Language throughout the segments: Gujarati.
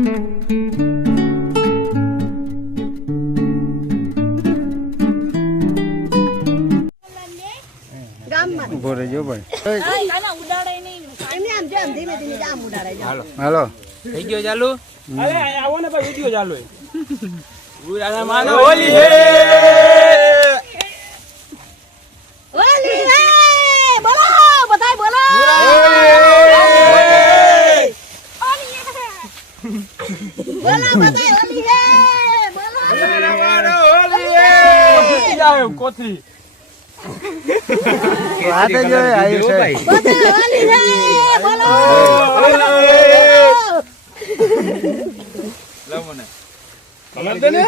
ઉભો રહેજો ભાઈ. હાલો થઈ ગયો ચાલુ. આવો ને ભાઈ, વિડિયો ચાલુ છે. માનો હોલી હે, હોલી હે, બોલો બધાય બોલો. બોલો બધાય હોલી હે, બોલો. માનો હોલી હે. જાવ કોથરી. વાત જ હોય આયુ છે. બધાય હોલી હે, બોલો. લાવો ને. ખબર છે ને?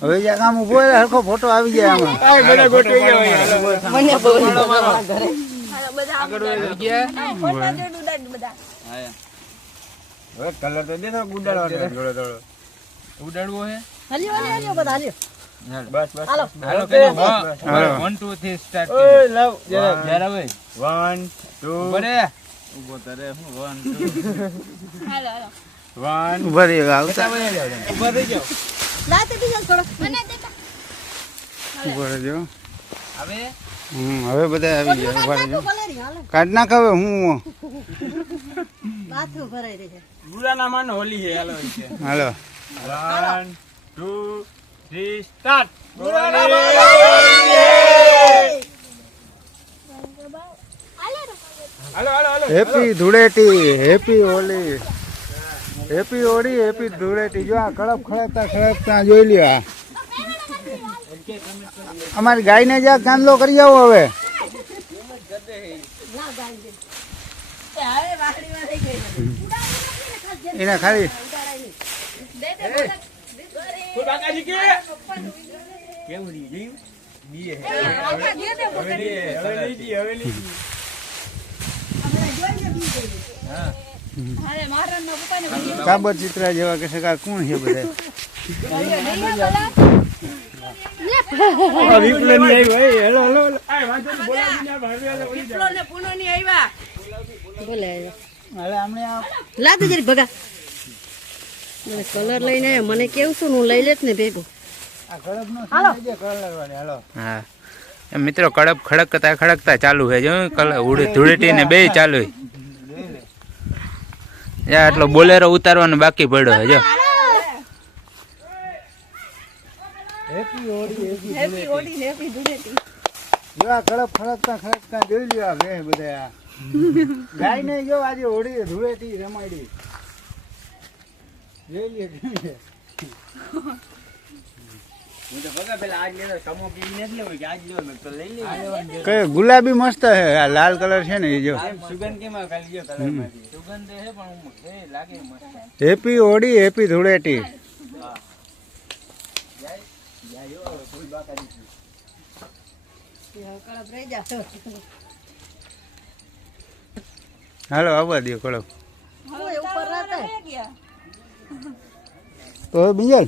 હવે જ્યાં કામ ઉભો હોય હરખો ફોટો આવી જાય આમાં. આ બધા ગોઠવી ગયા હોય. મને બહુ આગળ વહી ગયા. હવે કલર તો દેખો ગુડાડવાનો થોડો થોડો. ઉડાડવો હે. હલ્યો હલ્યો બધા હલ્યો. બસ બસ. હાલો. હાલો કે હાલો. 1 2 થી સ્ટાર્ટ ઓય કરી. લવ જરા જરા ભાઈ 1 2 બરે ઉભો તારે હું 1 2 1 ઉભા રહી આવતા ઉભા થઈ જાઓ. લાતે બીજો થોડો મને દેતા. ઉભો રહેજો. હવે હવે બધા આવી ગયા. ઉભા રહેજો. ભલેરી હાલે. કાઢ નાખ હવે હું. બાથરૂમ ભરાઈ રહી છે. ગુડાના માનો હોલી હે. હાલો છે. હાલો 1 2 3 સ્ટાર્ટ. હાલો હાલો હાલો. Happy Dhuleti, happy Holi, happy Holi, happy Dhuleti. જો આ કડપ ખડકતા ખડકતા જોઈ લ્યો. આ અમારી ગાયને જ્યાં કાંદલો કરી આવો હવે. હવે વાકડીમાં થઈ ગઈ. એને ખાલી ફૂલ બાકાજી કે કેવું લી ગયું બીએ હવેલી હવેલી. કાબર ચિત્રા જેવા કે સગા કોણ છે બધા? વિપ્લવ ની આવ્યો. એ હેલો હેલો હેલો. આ વાંચો ને બોલાવી ને ભાવે ઓલી વિપ્લો ને પૂનો ની આવ્યા. બોલે હવે આમણે આ લાદ જરી ભગા. મને કલર લઈને આવ્યો. મને કેવું છું હું લઈ લેત ને ભેગું. આ કડપનો સમય છે કલર વાળી. હાલો હા એમ મિત્રો કડપ ખડકતા ખડકતા ચાલુ છે જો ધૂળેટી ને બે ચાલુ છે. યા એટલો બોલેરો ઉતારવાનો બાકી પડ્યો છે જો. હેપી હોળી, હેપી હોળી ને હેપી ધૂળેટી. જો આ કડપ ખડકતા ખડકતા જોઈ લ્યો. આ બે બધા આ ગાય ને જો આજે હોળી ધૂળેટી રમાડી જોઈ લ્યો. હું તો ભગા પેલા આજ લેતો સમો પીને જ લેવો કે આજ લેવો મેં તો લઈ લેવો. કઈ ગુલાબી મસ્ત છે. આ લાલ કલર છે ને એ જો. સુગંધ કેમાં ખાલી જો કલર માંથી સુગંધ હે પણ એ લાગે મસ્ત. Happy Holi, happy Dhuleti. કળપ રહી જાવ. હાલો આવવા દો કડપ. હવે ઉપર રાતે. તો હવે બીજલ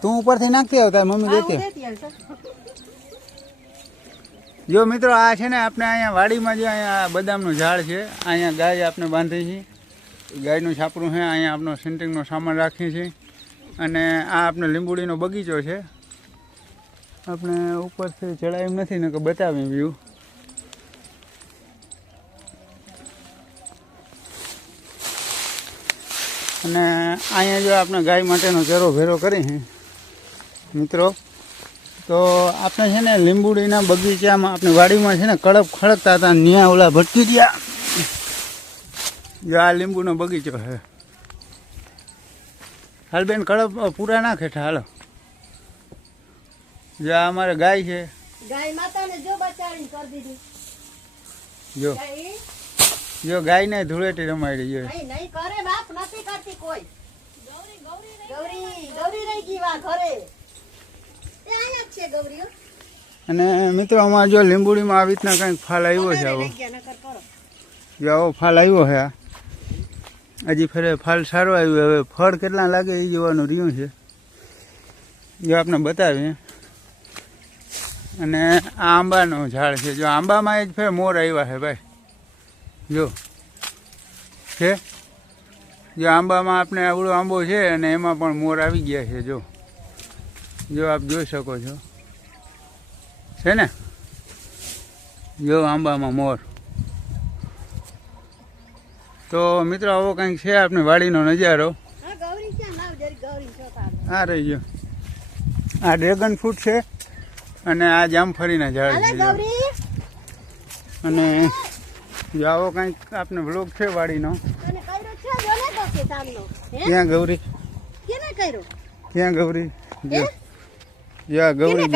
તું ઉપરથી નાખતી આવતા મમ્મી હું દેતી. દેતી આવશે. જો મિત્રો આ છે ને આપણે અહીંયા વાડીમાં જો અહીંયા બદામનું ઝાડ છે. અહીંયા ગાય આપણે બાંધી છે. ગાયનું છાપરું છે. અહીંયા આપણો સેન્ટિંગનો સામાન રાખીએ છીએ. અને આ આપણે લીંબુડીનો બગીચો છે. આપણે ઉપરથી ચડાવ્યું નથી ને કે બતાવી વ્યૂ. અને અહીંયા જો આપણે ગાય માટેનો ચેરો ભેરો કરી છે મિત્રો. તો આપણે છે ને લીંબુડીના બગીચામાં આપણે વાડીમાં છે ને કડપ ખડકતા હતા. ન્યા ઓલા ભટકી ગયા. જો આ લીંબુનો બગીચો છે. હાલ બેન કડપ પૂરા ના ખેઠા હાલો. જો આ અમારે ગાય છે. ગાય માતાને જો બચાડીને કરી દીધી. જો ગાય જો ગાયને ધૂળેટી રમાડી જો. નહીં નહીં કરે બાપ નથી કરતી કોઈ. ગૌરી ગૌરી રહી ગઈ વા ઘરે. એ અહીંયા જ છે ગૌરી. હો. અને મિત્રો અમારે જો લીંબુડીમાં આવી રીતના કંઈક ફાલ આવ્યો છે. આવો રહી ગયા નકર કરો. જો આવો ફાલ આવ્યો છે. આ હજી ફરે ફાલ સારો આવ્યો. હવે ફળ કેટલા લાગે એ જોવાનું રહ્યું છે. જો આપણે બતાવીએ. અને આ આંબાનું ઝાડ છે. જો આંબામાં જ ફેર મોર આવ્યા છે ભાઈ. જો છે, જો આંબામાં આપણે આવડો આંબો છે અને એમાં પણ મોર આવી ગયા છે. જો આપ જોઈ શકો છો, છે ને? જો આંબામાં મોર. તો મિત્રો આવો કંઈક છે આપણી વાડીનો નજારો. આ રહી ગયો, આ ડ્રેગન ફ્રૂટ છે અને આ જામફળીના ઝાડ છે. જો. અને જો આવો કંઈક આપણે વ્લોગ છે વાડીનો. ક્યાં ગૌરી? ક્યાં ગૌરી? જો જો આ ગૌરી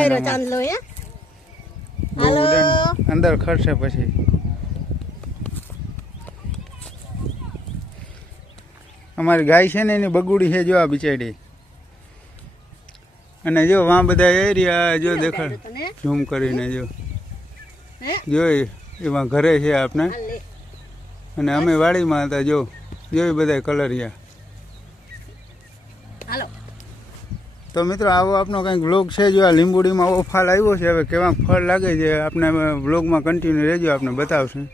અંદર ખરશે પછી. અમારી ગાય છે ને એની બગુડી છે. જો આ બિચારી. અને જો વાં બધા એરિયા જો દેખાડ ઝૂમ કરીને જો જોઈ એમાં ઘરે છે આપણે. અને અમે વાડીમાં હતા. જો જોઈ બધા કલરિયા. તો મિત્રો આવો આપણો કંઈક વ્લોગ છે. જો આ લીંબુડીમાં આવો ફાલ આવ્યો છે. હવે કેવા ફળ લાગે છે આપણે વ્લોગમાં કન્ટિન્યુ રહેજો, આપણે બતાવશું.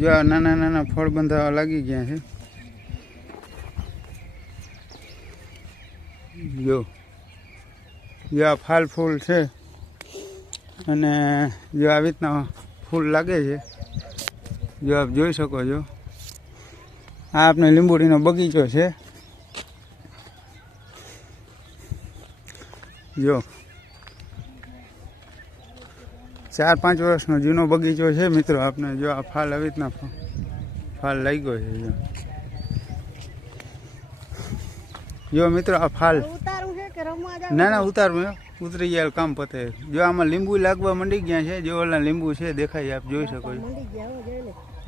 જો આ નાના નાના ફળ બંધાવા લાગી ગયા છે. જો જો આ ફાલ ફૂલ છે અને જો આવી રીતના ફૂલ લાગે છે. જો આપ જોઈ શકો છો, આ આપણે લીંબુડીનો બગીચો છે. જો 4-5 વર્ષનો જૂનો બગીચો છે મિત્રો. આપણે જો આ ફાલ આવી રીતના ફાલ લાગ્યો છે. જો મિત્રો આ ફાલ ના ના ઉતારવું, ઉતરી ગયા કામ પતે. જો આમાં લીંબુ લાગવા માંડી ગયા છે. જો ઓલા લીંબુ છે દેખાય, આપ જોઈ શકો છો.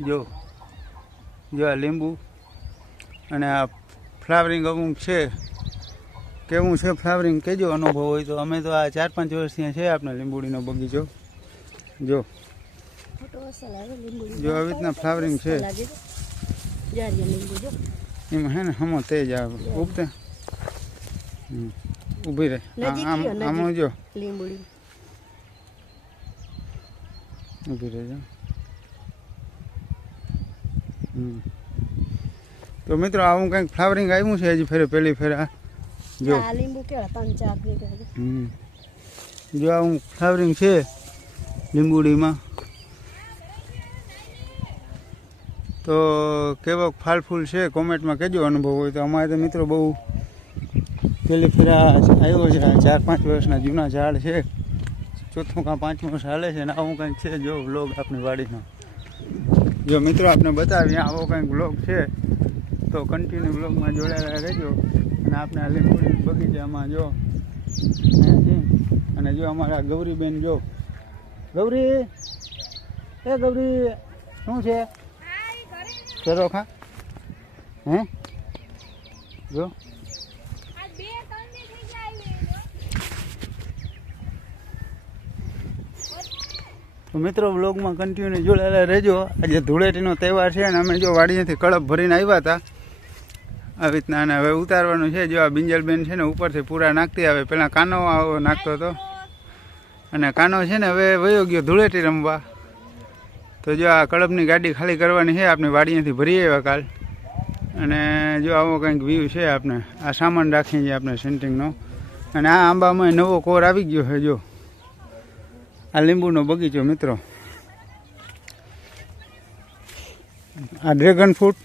જો જો આ લીંબુ અને આ ફ્લાવરિંગ અમુક છે. કેવું છે ફ્લાવરિંગ કહેજો અનુભવ હોય તો. અમે તો આ 4-5 વર્ષથી છે આપણે લીંબુડીનો બગીચો. જો જો આવી રીતના ફ્લાવરિંગ છે એમાં હે ને હમો તેજ આવે ઉગતે. ઊભી રહે આમ જો ઊભી રહે. તો મિત્રો આવું કંઈક ફ્લાવરિંગ આવ્યું છે હજી ફેરે પહેલી ફેરા. જો જો આવું ફ્લાવરિંગ છે લીંબુડીમાં. તો કેવો ફાલ ફૂલ છે કોમેન્ટમાં કહેજો અનુભવ હોય તો. અમારે તો મિત્રો બહુ પહેલી ફેરા આવ્યો છે. 4-5 વર્ષના જૂના ઝાડ છે. 4થું કાં 5મું વર્ષ હાલે છે. ને આવું કંઈક છે જો વ્લોગ આપણી વાડીનો. જો મિત્રો આપણે બતાવીએ આવો કંઈક વ્લોગ છે તો કન્ટિન્યુ વ્લોગમાં જોડાયેલા રહેજો. અને આપણે આ લીંબુડી બગીચામાં જો અને જો અમારા ગૌરીબેન. જો ગૌરી, એ ગૌરી શું છે? ચલો ખા. હે જો તો મિત્રો વ્લોગમાં કન્ટિન્યુ જોડાયેલા રહેજો. આજે ધૂળેટીનો તહેવાર છે અને અમે જો વાડીએથી કળપ ભરીને આવ્યા હતા આવી રીતના. અને હવે ઉતારવાનું છે. જો આ બિંજલબેન છે ને ઉપરથી પૂરા નાખતી આવે. પહેલાં કાનો આવો નાખતો હતો અને કાનો છે ને હવે વયો ગયો ધૂળેટી રમવા. તો જો આ કળપની ગાડી ખાલી કરવાની છે. આપણે વાડીએથી ભરી આવ્યા કાલ. અને જો આવો કંઈક વ્યૂ છે. આપણે આ સામાન રાખીએ છીએ આપણે સેન્ટિંગનો. અને આ આંબામાં નવો કોર આવી ગયો છે. જો આ લીંબુનો બગીચો મિત્રો. આ ડ્રેગન ફ્રૂટ,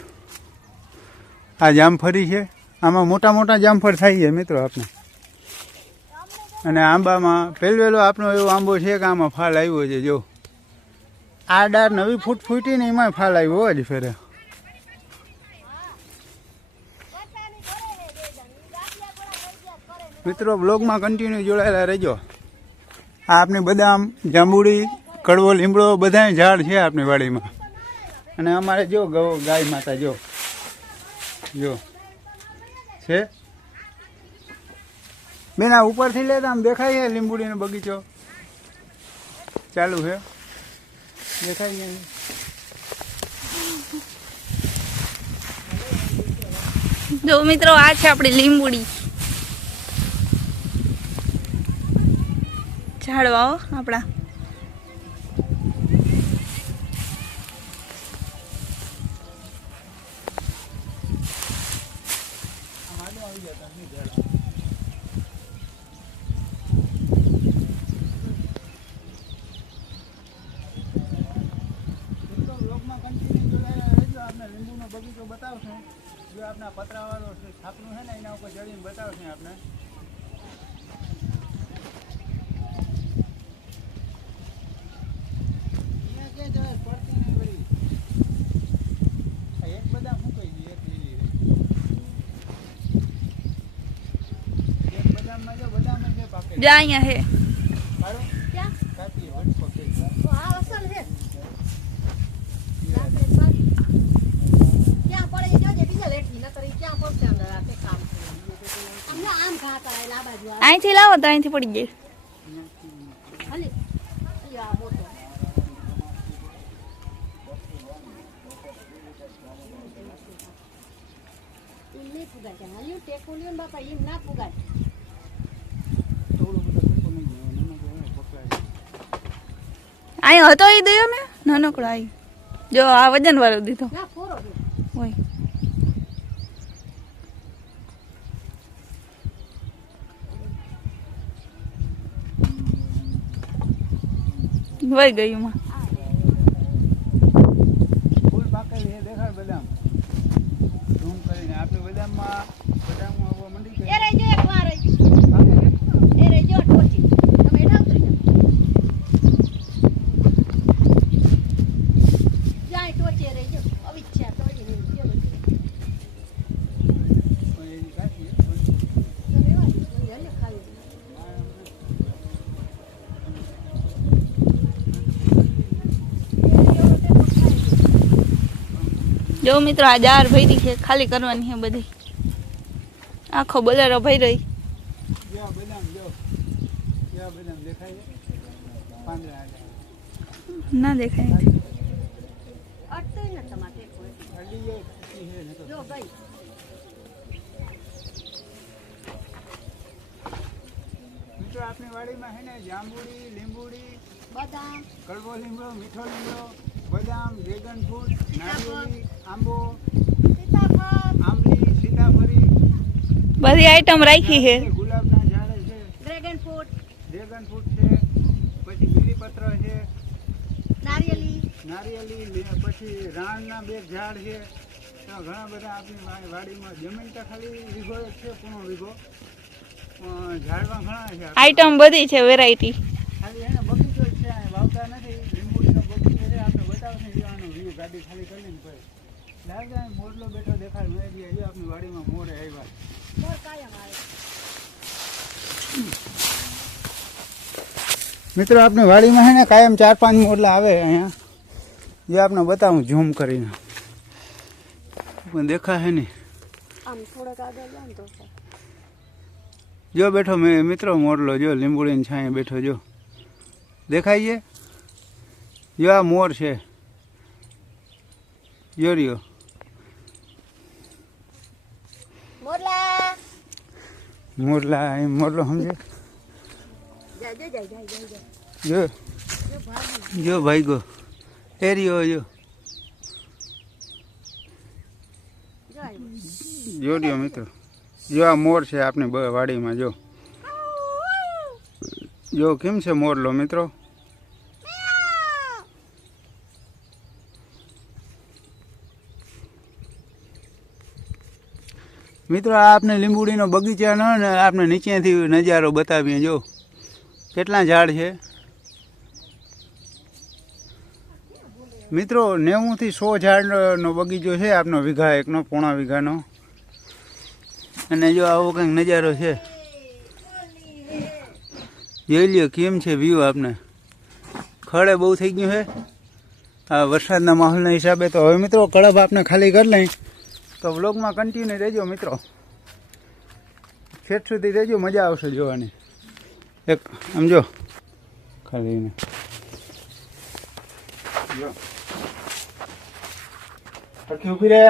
આ જામફળી છે. આમાં મોટા મોટા જામફળ થાય છે મિત્રો આપણે. અને આંબામાં પહેલો આપણો એવો આંબો છે કે આમાં ફાલ આવ્યો છે. જો આ ડાળ નવી ફૂટી ને એમાં ફાલ આવ્યો જ ફેરે. મિત્રો બ્લોગમાં કન્ટિન્યુ જોડાયેલા રહેજો. આ આપણી બદામ, જાંબુડી, કડવો લીમડો બધા ઝાડ છે આપણી વાડીમાં. અને અમારે જો ગાય માતા જો જો છે બેન. આ ઉપરથી લે તો આમ દેખાય છે લીંબુડીનો બગીચો ચાલુ છે. દેખાય નહીં? જો મિત્રો આ છે આપણી લીંબુડી. ઝાડવાઓ આપણા. આપણે લીંબુનો બગીચો બતાવશે, જો આપણા પતરાવાળો છાપરું છે ને એના ઉપર ચડીને બતાવશે આપણે. પડતી નહીં વળી. એક બદામ મૂકાઈ ગઈ, એક લીલી. એક બદામમાં જો બદામ છે પાકે. જો અહીંયા હે. કાઢો. ક્યાં? કાપી વટ પકે. તો આ અસલ છે. ક્યાં પડે એ જોજે, બીજા લેટવી નકર ઈ ક્યાં પડશે અંદર આ તે કામ છે. અમને આમ ઘા કરાયેલા આ બાજુ આ. અહીંથી લાવો તો અહીંથી પડી જાય. હાલી હાલી આ મોટો. ઈ નહીં પુગાય કે હાલ્યું ટેકો લ્યો ને બાપા ઈ ના પુગાય. થોડું બધું ટેકો નહીં ગયો, નાનો તો એને પકડાય. અહીંયા હતો એ દયો ને નાનકડો આવી. જો આ વજન વાળો દીધો ના ફોરો છે. હોય. વહી ગયું માં. ફૂલ પાકેલી એ દેખાય બદામ. ઝૂમ કરીને આપણે બદામમાં આવવા મંડી એ ગઈ. રહેજો એક વાર જ. એ રહેજો ટોચી. તમે એના ઉતરી જાઓ. જાય ટોચે રહેજો. અવિચ્છા તો જ નહીં. જો બધું. એની કાઢીએ. તો રહેવા દો. હાલે ખાઈ. જો મિત્રો આ જાર ભરી છે, ખાલી કરવાની છે બધી. આખો બોલેરો ભરી રહી. જ્યાં બદામ જો. જ્યાં બદામ દેખાય છે. પાંદડા આગળ. ના દેખાય. અટતોય ને તમારે કોઈ. અડી ગયો, ઈ હે નતો. જો ભાઈ. મિત્રો આપણી વાડીમાં છે ને જાંબુડી, લીંબુડી, બદામ કડવો લીમડો, મીઠો લીમડો, બદામ, ડ્રેગન ફ્રૂટ, નારિયેળી, આંબો, સીતાફળ આંબલી, સીતાફળી, બધી આઈટમ રાખી છે. ગુલાબના ઝાડ છે, ડ્રેગન ફ્રૂટ ડ્રેગન ફ્રૂટ છે, પછી બીલીપત્ર છે, નારિયેલી નારિયેળી, પછી રાણના બે ઝાડ છે. તો ઘણા બધા આપણી વાડીમાં જમીન તો ખાલી વીઘો એક છે, પૂર્ણ વીઘો, પણ ઝાડમાં ઘણા છે. આઈટમ બધી છે, વેરાયટી. ખાલી એને બગીચો જ છે, અહીં વાવતા નથી. લીંબુડીનો બગીચો છે, આપણે બતાવશે જવાનું વ્યૂ. ગાડી ખાલી કરીને પછી લાગે અહીં મોરલો બેઠો દેખાય. મેં જો આપણી વાડીમાં મોરે આવ્યા. મોર કાયમ આવે. મિત્રો આપણી વાડીમાં છે ને કાયમ 4-5 મોરલા આવે અહીંયા. જે આપણે બતાવું ઝૂમ કરીને, પણ દેખાય ને. આમ થોડાક આગળ જાવ ને તો જો બેઠો મેં મિત્રો મોરલો, જો લીંબુડીની છાંયે બેઠો, જો દેખાય છે. જો આ મોર છે, જો રહ્યો. મોરલા મોરલા અહીં મોરલો સમજે. જાય જાય જાય જાય જાય જો જો ભાગી જો ભાઈ ગો એ રહ્યો. જો જાય જો રહ્યો મિત્રો. જો આ મોર છે આપણી વાડીમાં. જો જો કેમ છે મોરલો મિત્રો. મિત્રો આ આપણે લીંબુડીનો બગીચાનો ને આપણે નીચેથી નજારો બતાવીએ. જો કેટલા ઝાડ છે મિત્રો. 90 થી 100 ઝાડનો બગીચો છે આપનો, વીઘા એકનો, પોણા વીઘાનો. અને જો આવો કંઈક નજારો છે, જોઈ લ્યો કેમ છે વ્યૂ. આપને ખડે બહુ થઈ ગયું છે આ વરસાદના માહોલના હિસાબે. તો હવે મિત્રો કડબ આપણે ખાલી કરી લઈ, તો વ્લોગમાં કન્ટિન્યુ રહેજો મિત્રો. છેક સુધી રહેજો, મજા આવશે જોવાની. એક આમ જો ખાલી જો સરખી ઊભી રહે.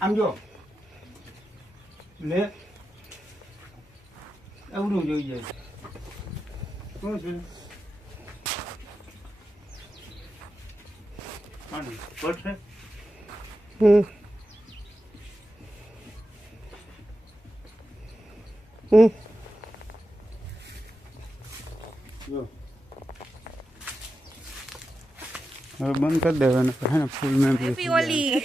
આમ જો લે, અવરું જોઈ જાય. હમ હમ હવે બંધ કરી દેવાનું હે ને ફૂલ મેં હેપી હોલી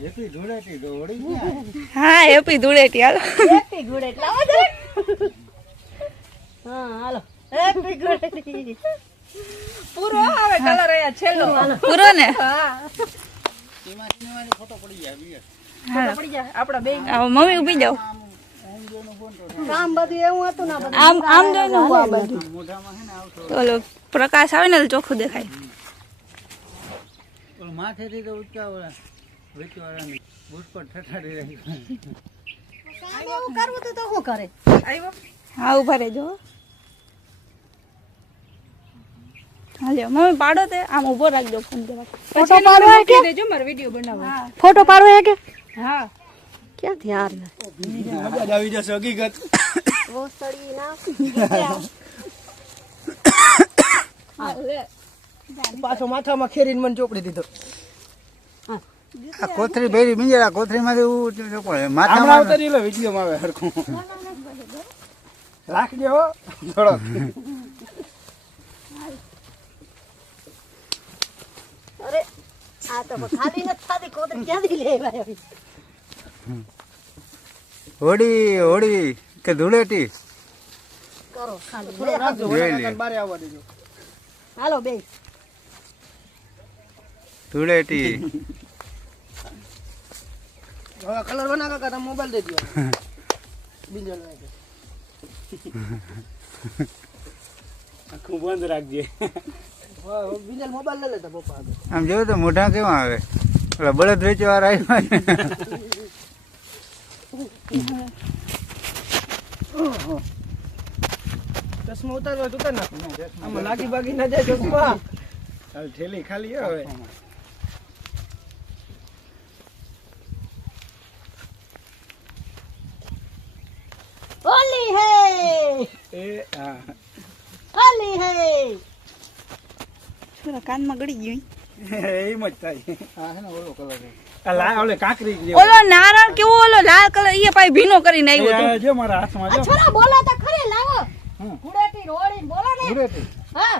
જેથી જોડેથી દોડી ગયા હા હેપી ધૂળેટી હાલો હેપી ગુડેટ લાવો દે હા હાલો હેપી ગુડેટ પૂરો આવે કલર અહીંયા છેલ્લો પૂરો ને એમાં સિનેમાની ફોટો પડી જાય બીજે પડી જાય આપડા બે મમ્મી ઉભી જાવ કામ બધું એવું હતું ના બધું આમ આમ જોઈને ઊભા આ બાજુ મોઢામાં હે ને આવતો ઓલો પ્રકાશ આવે ને તો ચોખ્ખું દેખાય ઓલો માથેથી તો ઉચકા વાળા વેચવાળાની બુટ પર ઠઠાડી રહી કામ એવું કરવું તો શું કરે આવ્યો હા ઉભા રહેજો હાલ્યો મમ્મી પાડો તે આમ ઊભો રાખજો ફોન જરાક ફોટો પાડવો હે કે દેજો મારો વિડિયો બનાવવા ફોટો પાડવો હે કે હા ક્યાંથી હાર મજા જ આવી જશે હકીકત ઓસડી ના પાછો માથામાં ખેરીને મને ચોપડી દીધો આ કોથરી ભેરી બીજે આ કોથરીમાંથી પડે હમણાં માથામાં ઉતરી લો વિડીયોમાં આવે હરખું રાખજો હો થોડોક અરે આ તો ખાલી નથી થાતી કોતરી ક્યાંથી લેવા આવી હોળી હોળી કે ધૂળેટી કરો ખાલી થોડો રાખજો જોઈ લે. વડાકા બારે આવવા દેજો હાલો બે ધૂળેટી હવે કલર બના કાકા તમે મોબાઈલ દે દો બીજો લાગે આખું બંધ રાખજે બીજો મોબાઈલ લઈ લેતા પપ્પા આગળ. આમ જોયું તો મોઢા કેવા આવે ઓલા બળદ વેચવાળા આવ્યા ને. ચશ્મા ઉતારવા તો ઉતાર નાખો આમાં લાગી બાગી ના જાય ચશ્મા હાલ થેલી ખાલી હે હવે હોલી હે એ હા હોલી હે છોરા કાનમાં ગળી ગયું એમ જ થાય આ છે ને ઓલો કલર છે. આ લા ઓલે કાકરી જેવો. ઓલો નારણ કેવો ઓલો લાલ કલર ઈ પાઈ ભીનો કરીને આવ્યો એ જો મારા હાથમાં જો છોરા બોલો તો ખરી લાવો ગુડેટી રોડી બોલો ને ધૂળેટી હા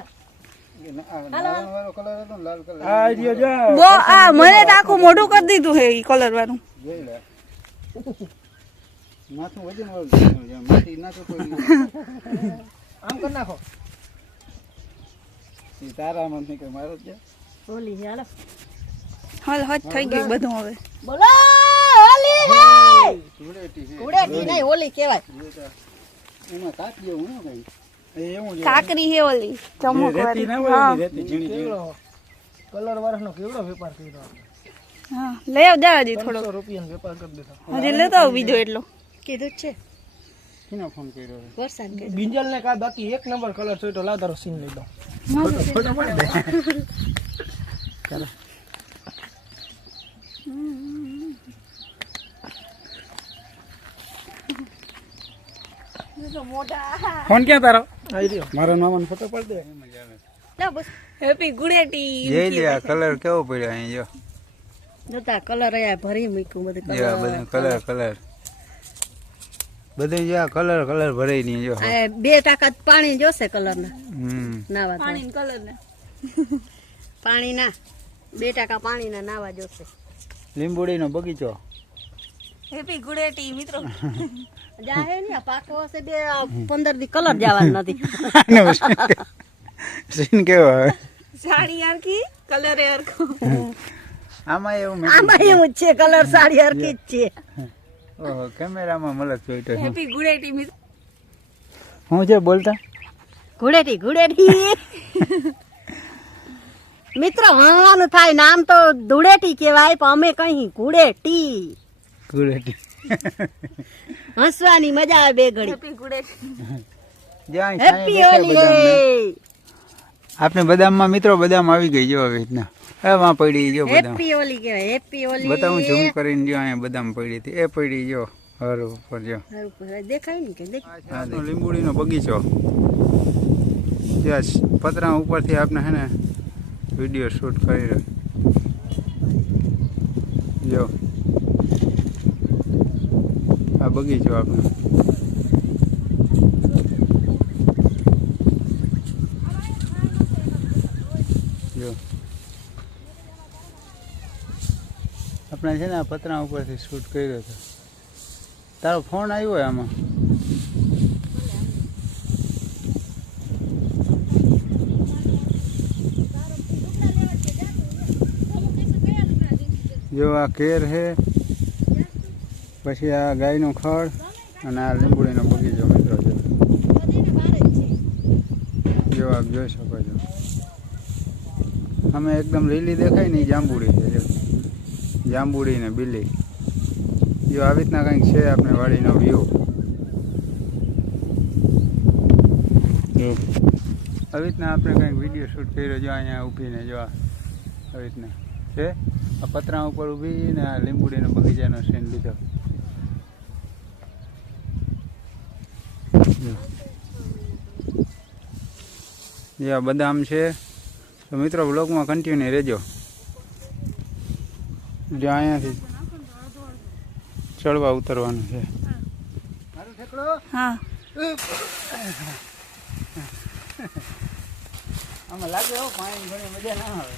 એ નારંગવાળો કલર હતો ને લાલ કલર આ રહ્યો જો તો બો આ મને તો આખું મોઢું કરી દીધું હે ઈ કલર વાળું જોઈ લે માથું વજન વાળું માટી નાખો કોઈ આમ કરી નાખો એ તારામાં નહીં કે મારો જ છે. હોલી હે હાલો હાલ હજ થઈ ગયું બધું હવે બોલો હોલી હે ધૂળેટી છે ગુડેટી નહીં હોલી કહેવાય એમાં કાપ જેવું હું કઈ એ એવું જ કાકરી હે ઓલી ચમક રેતી ના વાળી હોય હા એની રેતી ઝીણી ઝીણી કલર વાળાનો કેવડો વેપાર કર્યો હા લઈ આવ જા હજી થોડો 100 રૂપિયાનો વેપાર કરી દીધો હજી લેતો આવ બીજો એટલો કીધું જ છે કેનો ફોન કર્યો છે? વરસાદ કે બિંજલ ને કા બાકી એક નંબર કલર છે તો લાવ તારો સીન લઈ દો ફોન ક્યાં તારો આવી રહ્યો મારા મામાનો ફોટો પાડ દે લા બસ હેપી ગુડેટી જોઈ લે આ કલર કેવો પડ્યો અહીં જો જોતા કલર આયા ભરી મૂક્યું બધું જો આ બધું કલર કલર બધું જો આ કલર કલર ભરાઈ નહીં જો આ 2% પાણી જોશે કલર ના નાવા તો. પાણી કલર ને પાણી ના 2% પાણી ના નાવા જોશે લીંબુડીનો બગીચો હેપી ગુડેટી મિત્રો જાહે ને આ પાકો હશે 15 દી કલર જવાનું નથી સીન કેવો આવે સાડી યાર કી કલર યાર કો આમાં એવું આમાં એવું જ છે કલર સાડી હરકી જ છે ઓહો કેમેરામાં મલક જોઈતો છે હેપી ગુડેટી મિત્રો હું છે બોલતા ઘુડેટી ઘુડેટી મિત્રો હણવાનું થાય નામ તો ધૂળેટી કહેવાય પણ અમે કहीं ઘુડેટી ગુલેટી હસવાની મજા આવે બે ઘડી હેપી ગુડેટી જ્યાં હેપી હોલી આપણે બદામમાં મિત્રો બદામ આવી ગઈ જો આવી રીતના એમાં પડી જો બદામ હેપી હોલી કહેવાય હેપી હોલી બતાવું ઝૂમ કરીને જો અહીંયા બદામ પડી હતી એ પડી જો હર ઉપર જો ઘર ઉપર દેખાય ને કે દેખ આપણો લીંબુડીનો બગીચો ત્યાં પતરા ઉપરથી આપણે હે ને વિડીયો શૂટ કરી રહ્યો જો આ બગીચો આપણે જો આપણે છે ને આ પતરા ઉપરથી શૂટ કર્યો હતો. તારો ફોન આવ્યો હોય આમાં? જો આ કેર છે, પછી આ ગાયનું ખડ અને આ લીંબુડીનો બગીચો મિત્રો છે. જો આપ જોઈ શકો છો અમે એકદમ લીલી દેખાય ને જાંબુડી છે. જો જાંબુડી ને બીલી જો આવી રીતના કંઈક છે આપણે વાડીનો વ્યૂ. આવી રીતના આપણે કંઈક વિડીયો શૂટ કર્યો. જો અહીંયા ઊભીને જો આવી રીતના છે આ પતરા ઉપર ઊભી ને આ લીંબુડીનો બગીચાનો સીન લીધો. જે આ બદામ છે તો મિત્રો બ્લોગમાં કન્ટિન્યુ રહેજો. જો અહીંયાથી ચડવા ઉતરવાનું છે. હા આમાં લાગે હો પાણી ઘણી મજા ના આવે.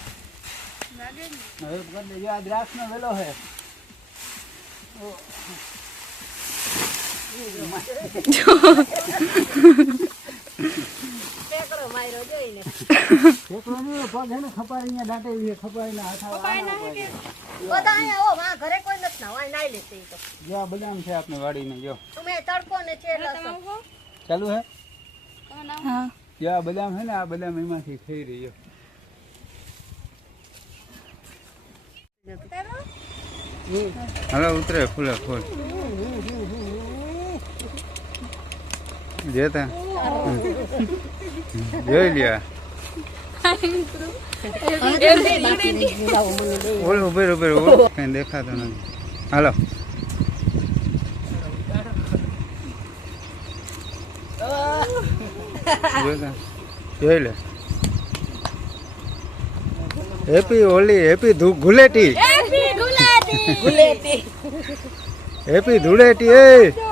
હવે કરી દેજો. આ દ્રાક્ષનો વેલો છે. ટેકરો માર્યો જોઈને ટેકરો નહીં, પગ હે ને ખપારી અહીંયા દાંટે ખપારીના હાથ બધા અહીંયા ઓ માં ઘરે કોઈ નથી ના વાય નાઈ લેશે ઈ તો. જો આ બદામ છે આપણે વાડીને જો તમે તડકો ને છે લસણ ચાલુ હે. હા જો આ બદામ છે ને આ બદામ એમાંથી થઈ રહ્યો. હાલો ઉતરે ફૂલે ફૂલ જેતા જોઈ લ્યા. ઓલું ઉભેર ઉભેર કઈ દેખાતો નથી. હાલો જોતા જોઈ લે. Happy Holi, happy Dhuleti, happy Dhuleti.